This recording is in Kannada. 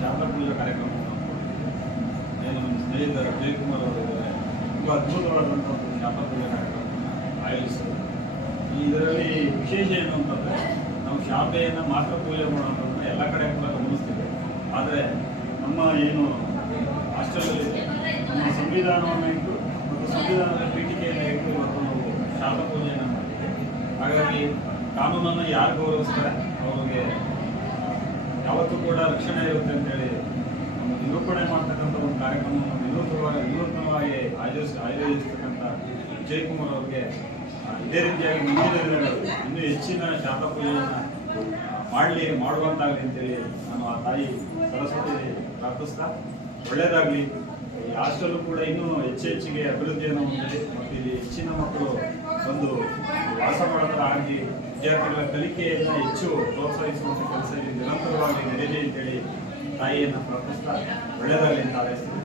ಶಾರದಾ ಪೂಜಾ ಕಾರ್ಯಕ್ರಮವನ್ನು ಏನು ನಮ್ಮ ಸ್ನೇಹಿತ ಜಯಕುಮಾರ್ ಅವರು ತುಂಬ ಅದ್ಭುತವಾದಂಥ ಒಂದು ಶಾರದಾ ಪೂಜಾ ಕಾರ್ಯಕ್ರಮವನ್ನು ಆಯೋಜಿಸಿದರು. ಇದರಲ್ಲಿ ವಿಶೇಷ ಏನು ಅಂತಂದರೆ ನಾವು ಶಾರದೆಯನ್ನು ಮಾತ್ರ ಪೂಜೆ ಮಾಡೋಂಥದ್ದನ್ನು ಎಲ್ಲ ಕಡೆ ಕೂಡ ಗಮನಿಸ್ತೀವಿ. ಆದರೆ ನಮ್ಮ ಏನು ಹಾಸ್ಟೆಲಲ್ಲಿ ನಮ್ಮ ಸಂವಿಧಾನವನ್ನು ಇಟ್ಟು ಮತ್ತು ಸಂವಿಧಾನದ ಪೀಠಿಕೆಯನ್ನು ಇಟ್ಟು ಇವತ್ತು ನಾವು ಶಾರದಾ ಪೂಜೆಯನ್ನು ಮಾಡ್ತೀವಿ. ಹಾಗಾಗಿ ಕಾನೂನನ್ನು ಯಾರು ಗೌರವಿಸ್ತಾರೆ ಅವರಿಗೆ ಯಾವತ್ತೂ ಕೂಡ ರಕ್ಷಣೆ ಇರುತ್ತೆ ಅಂತೇಳಿ ಒಂದು ನಿರೂಪಣೆ ಮಾಡ್ತಕ್ಕಂಥ ಒಂದು ಕಾರ್ಯಕ್ರಮವನ್ನು ವಿನೂತನವಾಗಿ ಆಯೋಜಿಸ್ತಕ್ಕಂಥ ಜಯಕುಮಾರ್ ಅವರಿಗೆ ಇದೇ ರೀತಿಯಾಗಿ ಮುಂದಿನ ದಿನಗಳು ಇನ್ನೂ ಹೆಚ್ಚಿನ ಶಾರದಾ ಪೂಜೆಯನ್ನು ಮಾಡುವಂತಾಗಲಿ ಅಂತೇಳಿ ನಾನು ಆ ತಾಯಿ ಸರಸ್ವತಿ ಪ್ರಾರ್ಥಿಸ್ತಾ ಒಳ್ಳೆಯದಾಗಲಿ. ಈ ಹಾಸ್ಟೆಲ್ ಕೂಡ ಇನ್ನೂ ಹೆಚ್ಚಿಗೆ ಅಭಿವೃದ್ಧಿಯನ್ನು ಹೊಂದಿದೆ ಮತ್ತು ಇಲ್ಲಿ ಹೆಚ್ಚಿನ ಮಕ್ಕಳು ಬಂದು ವಾಸ ಮಾಡೋ ಥರ ಆಗಿ ವಿದ್ಯಾರ್ಥಿಗಳ ಕಲಿಕೆಯನ್ನು ಹೆಚ್ಚು ಪ್ರೋತ್ಸಾಹಿಸುವಂಥ ಕೆಲಸ ಇಲ್ಲಿ ನಿರಂತರವಾಗಿ ನಡೆಯಲಿ ಅಂತೇಳಿ ತಾಯಿಯನ್ನು ಪ್ರಾರ್ಥಿಸ್ತಾ ಒಳ್ಳೆಯದಾಗಲಿ ಅಂತ ಹಾರೈಸ್ತೀನಿ.